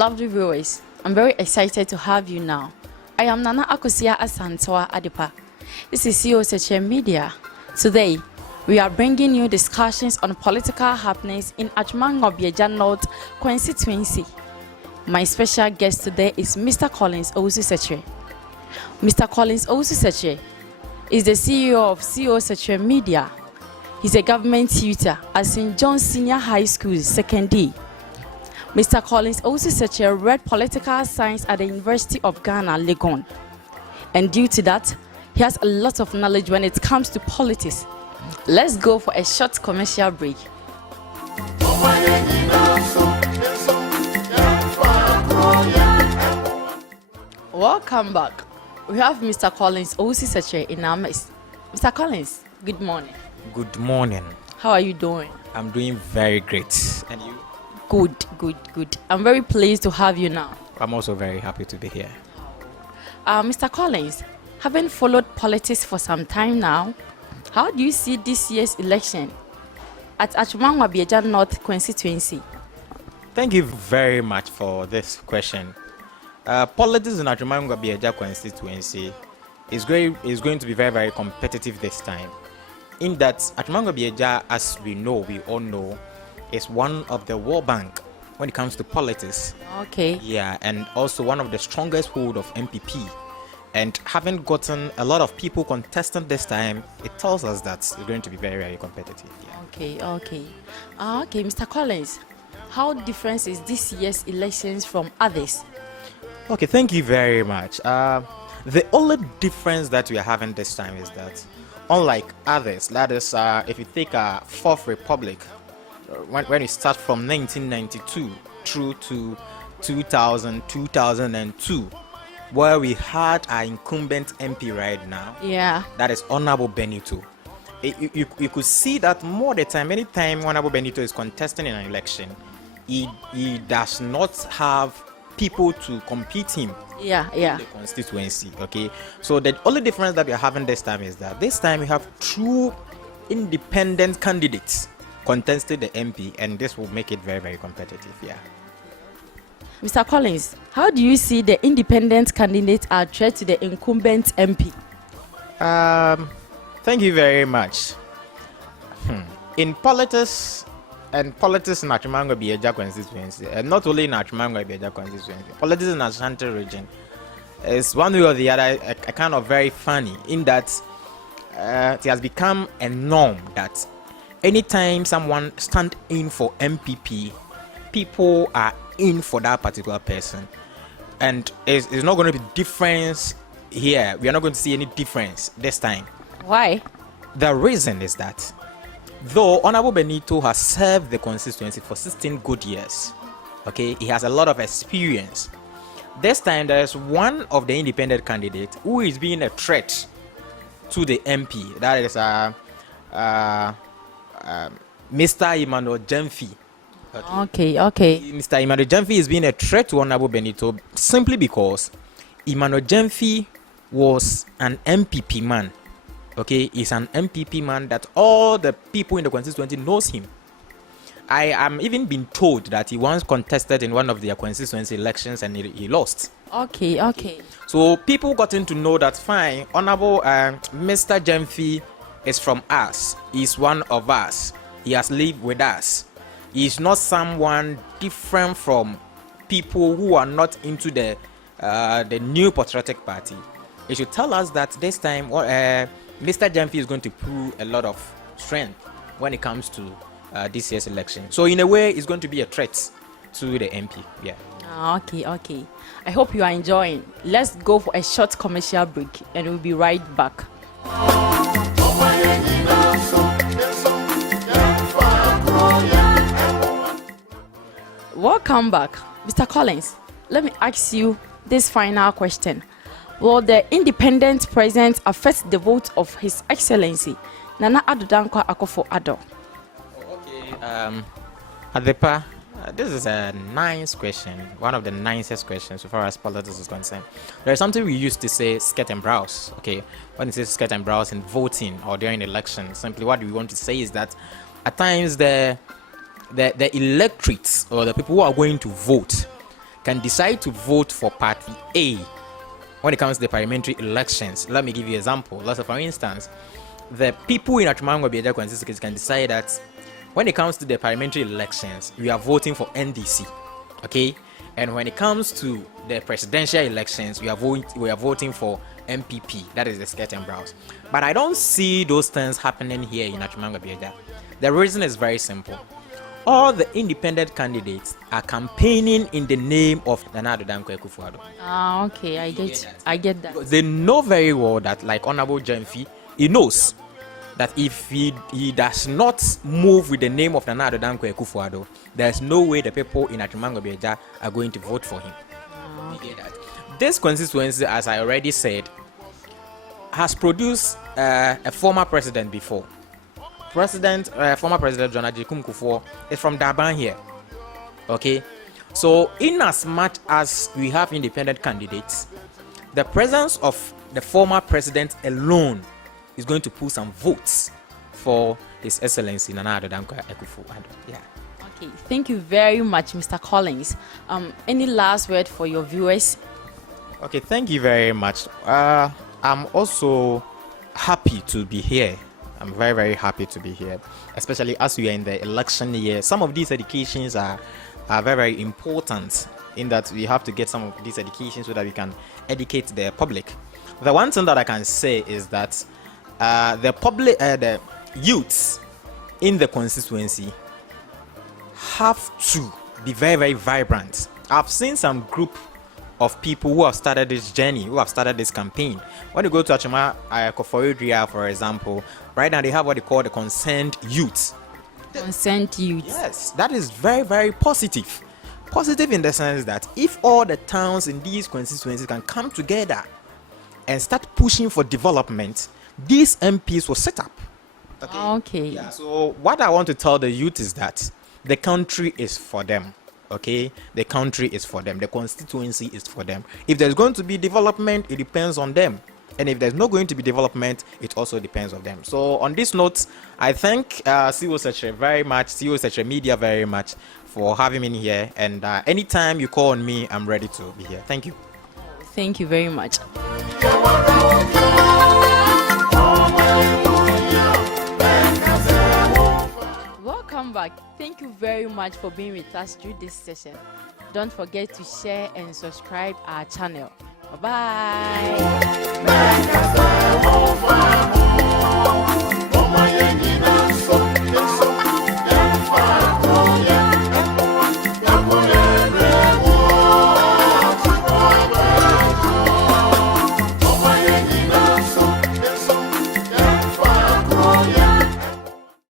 lovely viewers, I'm very excited to have you now. I am Nana Akosia Asantoa Adipa. This is CEO Media. Today, we are bringing you discussions on political happenings in Achimangobieja North constituency. My special guest today is Mr. Collins Owusu-Seche. Mr. Collins Owusu-Seche is the CEO of CEO Media. He's a government tutor at St. John's Senior High School, 2nd D. Mr. Collins Owusu-Seche read political science at the University of Ghana, Legon. And due to that, he has a lot of knowledge when it comes to politics. Let's go for a short commercial break. Welcome back. We have Mr. Collins Owusu-Seche in our midst. Mr. Collins, good morning. Good morning. How are you doing? I'm doing very great. And you? Good. I'm very pleased to have you now. I'm also very happy to be here. Mr. Collins, having followed politics for some time now, how do you see this year's election at Achimangobieja North constituency? Thank you very much for this question. Politics in Achimangobieja constituency is going to be very, very competitive this time. In that Achimangobieja, as we all know, is one of the World Bank when it comes to politics. Okay. Yeah, and also one of the strongest hold of MPP. And having gotten a lot of people contestant this time, it tells us that it's going to be very, very competitive. Yeah. Okay, Mr. Collins, how different is this year's elections from others? Okay, thank you very much. The only difference that we are having this time is that, unlike others, that is, if you take a Fourth Republic, when you start from 1992 through to 2002, where we had our incumbent MP right now, that is Honorable Benito. You could see that more the time, anytime Honorable Benito is contesting in an election, he does not have people to compete him in the constituency. Okay, so the only difference that we are having this time is that this time we have true independent candidates contested the MP, and this will make it very, very competitive. Yeah. Mr. Collins, how do you see the independent candidates are threat to the incumbent MP? Thank you very much. In politics in Achimangobieja constituency, and not only in Achimangobieja constituency, politics in Ashanti region is one way or the other a kind of very funny, in that it has become a norm that anytime someone stand in for MPP, people are in for that particular person, and it's not going to be difference here. We are not going to see any difference this time. Why? The reason is that though Honorable Benito has served the constituency for 16 good years, okay, he has a lot of experience. This time there is one of the independent candidates who is being a threat to the MP. That is Mr. Emmanuel Jemfi. Okay. Mr. Emmanuel Jemfi is being a threat to Honorable Benito simply because Emmanuel Jemfi was an MPP man. Okay, he's an MPP man that all the people in the constituency knows him. I am even been told that he once contested in one of their constituency elections and he lost. Okay. So people gotten to know that fine, Honorable Mr. Jemfi is from us. He's one of us. He has lived with us. He's not someone different from people who are not into the new patriotic party. It should tell us that this time Mr. Jemfi is going to prove a lot of strength when it comes to this year's election. So in a way, it's going to be a threat to the MP. Yeah. Okay. I hope you are enjoying. Let's go for a short commercial break and we'll be right back. Welcome back. Mr. Collins, let me ask you this final question. Will the independent president affect the vote of His Excellency Nana Addo Dankwa Akufo-Addo? Okay, Adepa, this is a nice question, one of the nicest questions so far as politics is concerned. There is something we used to say, skirt and browse. Okay, when it says skirt and browse in voting or during elections, simply what we want to say is that at times the electorates or the people who are going to vote can decide to vote for party A when it comes to the parliamentary elections. Let me give you an example. So for instance, the people in Achimangwa Bieja constituency can decide that when it comes to the parliamentary elections, we are voting for NDC, okay? And when it comes to the presidential elections, we are voting for MPP, that is the skirt and blouse. But I don't see those things happening here in Achimangwa Bieja. The reason is very simple. All the independent candidates are campaigning in the name of Nana Addo Dankwa Akufo-Addo. Ah, okay, I get that. They know very well that, like Honorable Jemfi, he knows that if he does not move with the name of Nana Addo Dankwa Akufo-Addo, there's no way the people in Achimangwa Bieja are going to vote for him. You get that? This constituency, as I already said, has produced a former president before. Former President John Ajay Kufuor is from Durban here. Okay, so in as much as we have independent candidates, the presence of the former president alone is going to pull some votes for His Excellency Nana Addo Dankwa Akufo-Addo. Yeah. Okay, thank you very much, Mr. Collins. Any last word for your viewers? Okay, thank you very much. I'm also happy to be here. I'm very, very happy to be here, especially as we are in the election year. Some of these educations are very, very important in that we have to get some of these educations so that we can educate the public. The one thing that I can say is that the youths in the constituency have to be very, very vibrant. I've seen some group of people who have started this journey, who have started this campaign. When you go to Achima Koforidria, for example, right now they have what they call the concerned youth. Concerned youth. Yes, that is very, very positive. Positive in the sense that if all the towns in these constituencies can come together and start pushing for development, these MPs will set up. Okay. Yeah, so what I want to tell the youth is that the country is for them. Okay, the country is for them. The constituency is for them. If there's going to be development, it depends on them. And if there's not going to be development, it also depends on them. So on this note, I thank CEO Secretary very much, CEO Secretary Media very much for having me here. And anytime you call on me, I'm ready to be here. Thank you. Thank you very much. Welcome back. Thank you very much for being with us through this session. Don't forget to share and subscribe our channel. Bye-bye.